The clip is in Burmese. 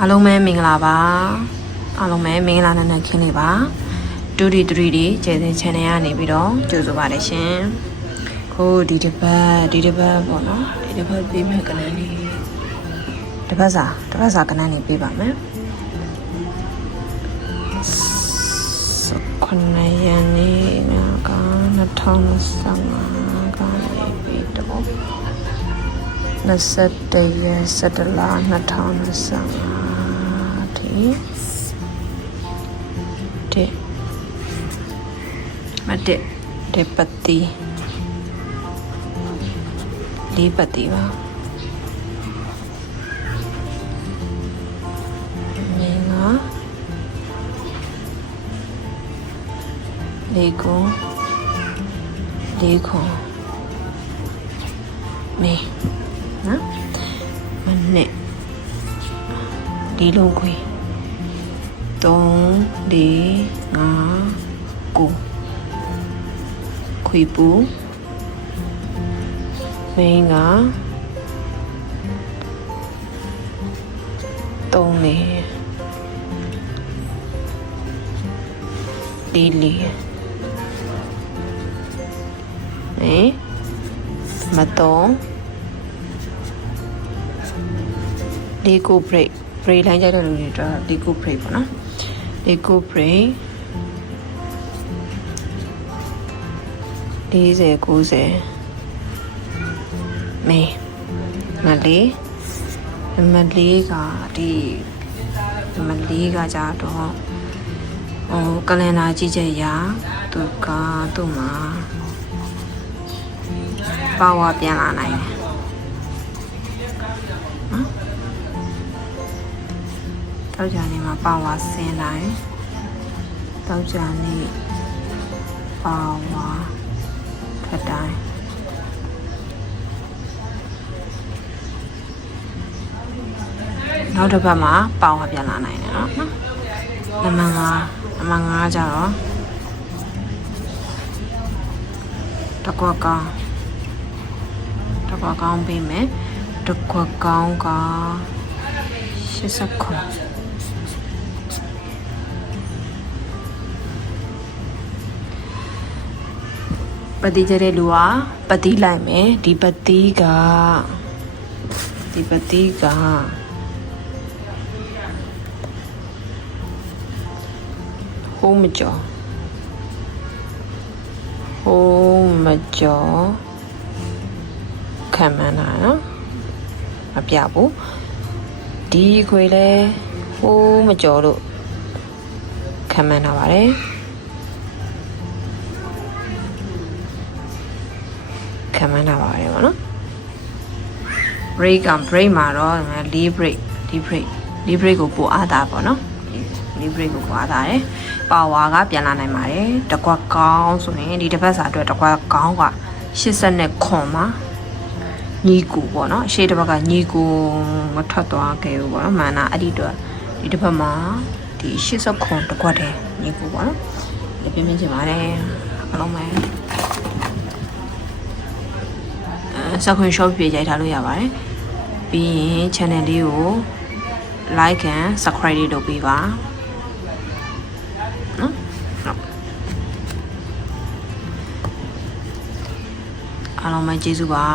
အားလုံးပဲမင်္ဂလာပါအားလုံးပဲမင်္ဂလာနဲ့ခင်းနေပါ2D 3D ကျဲတဲ့ channel ကနေပြီးတော့ကြိုဆိုပါတယ်ရှင်ခိုးဒီတစ်ပတ်ပေါ့နော်ဒီတစ်ပတ်ပေးမယ်ကနန်းလေးတစ်ပတ်စာကနန်းလေးပေးပါမယ်9ရက်နေ့က2025ကနေပြီးတော့21ရက်17လ2025ထိတဲ့ပတ်တီလေးပတ်တီပါမင်းကလေးခွန်မေနော်မနဲ့ဒီလုံးခွေ3 4 5 9ခွေပူမင်းက3လေးမတော့ဒီကိုဘရိတ်လိုင်းကြတဲ့လူတွေတော့ဒီကိုဘရိတ်ပေါ့နော်ဒီကိုဘရိတ်40 90မေမလေးကဒီမလေးကကြတော့ကလန်ဒါကြည့်ချက်ရာသူ့မှာပါဝါပြန်လာနိုင်တယ်နော်တောက်ကြနေမှာပါဝါဆင်းတိုင်းတောက်ကြနေပါဝါထက်တိုင်းနောက်တစ်ပတ်မှာပါဝါပြန်လာနိုင်တယ်နော်နံပါတ်5ကြတော့တကွက်ကောင်းပေးမယ်တကွက်ကောင်းက80ခွန်ပတိကြတဲ့လူကပတိလိုက်မယ်ဒီပတိကဟိုးမကျော်ခံမှန်းတာနော်မပြဘူးဒီခွေလဲဟိုးမကျော်လို့ခံမှန်းတာပါတယ်ပေါ့နော် break မှာတော့4 break ကိုပို့အားတာပေါ့နော်4 break ကိုပို့အားတာတယ်ပါဝါကပြန်လာနိုင်ပါတယ်တကွက်ကောင်းဆိုရင်ဒီတစ်ပတ်စာအတွက်တကွက်ကောင်းက80နဲ့ခွန်မှာညီကူပေါ့နော်ရှေ့တစ်ဘက်ကညီကူမထွက်သွားခဲ့ဘူးပေါ့နော်မှန်တာအဲ့ဒီတော့ဒီတစ်ပတ်မှာဒီ80ခွန်တကွက်တည်းညီကူပေါ့နော်ဒီပြင်းချင်ပါတယ်အလုံးမဲ့စခွင့် shop ပြေးကြိုက်ထားလို့ရပါတယ်ပြီးရင် channel လေးကို like and subscribe လုပ်ပေးပါနော်အားလုံးပဲကျေးဇူးပါ